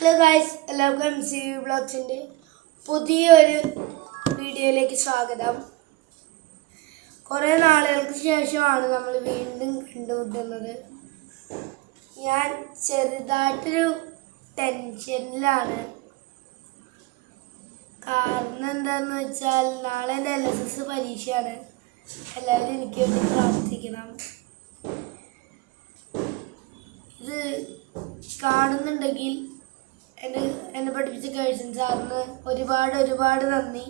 Hello guys, എല്ലാവർക്കും MCV വ്ളോഗ്സിൻ്റെ പുതിയൊരു വീഡിയോയിലേക്ക് സ്വാഗതം. കുറേ നാളുകൾക്ക് ശേഷമാണ് നമ്മൾ വീണ്ടും കണ്ടുമുട്ടുന്നത്. ഞാൻ ചെറുതായിട്ടൊരു ടെൻഷനിലാണ്. കാരണം എന്താണെന്ന് വെച്ചാൽ നാളെ എൻ്റെ LSS പരീക്ഷയാണ്. എല്ലാവരും എനിക്ക് വേണ്ടി പ്രാർത്ഥിക്കണം. ഇത് കാണുന്നുണ്ടെങ്കിൽ എന്നെ പഠിപ്പിച്ച ഗൈഡൻ സാറിന് ഒരുപാട് നന്ദി.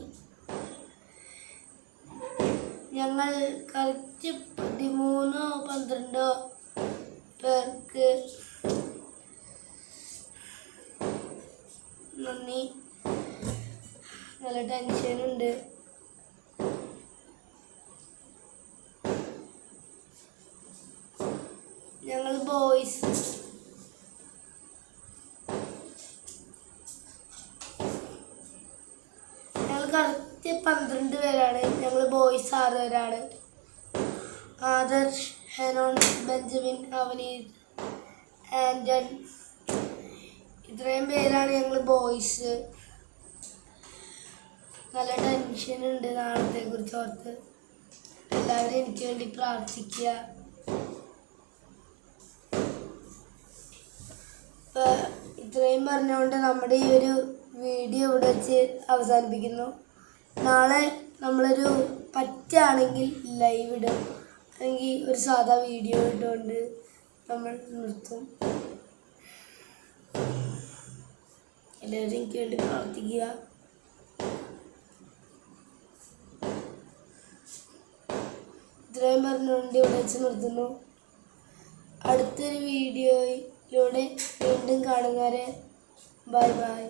ഞങ്ങൾ കറക്റ്റ് 13-12 പേർക്ക് നന്ദി. നല്ല ടെൻഷനുണ്ട്. ഞങ്ങൾ ബോയ്സ് കറക്റ്റ് 12 പേരാണ്. ഞങ്ങൾ ബോയ്സ് 6 പേരാണ്. ആദർശ്, ഹെനോൺ, ബെഞ്ചമിൻ, അവനീത്, ആൻഡൻ, ഇത്രയും പേരാണ് ഞങ്ങൾ ബോയ്സ്. നല്ല ടെൻഷനുണ്ട് നാളത്തെ കുറിച്ച് ഓർത്ത്. എല്ലാവരും എനിക്ക് വേണ്ടി പ്രാർത്ഥിക്കുക. ഇത്രയും പറഞ്ഞുകൊണ്ട് നമ്മുടെ ഈ ഒരു വീഡിയോ ഇവിടെ വെച്ച് അവസാനിപ്പിക്കുന്നു. നാളെ നമ്മളൊരു പറ്റുകയാണെങ്കിൽ ലൈവ് ഇടും, അല്ലെങ്കിൽ ഒരു സാധാ വീഡിയോ ഇട്ടുകൊണ്ട് നമ്മൾ നിർത്തും. എല്ലാവരും എനിക്ക് വേണ്ടി പ്രാർത്ഥിക്കുക. ഇത്രയും പറഞ്ഞുകൊണ്ട് ഇവിടെ വെച്ച് നിർത്തുന്നു. അടുത്തൊരു വീഡിയോയിലൂടെ വീണ്ടും കാണുന്നവരെ ബൈ ബൈ.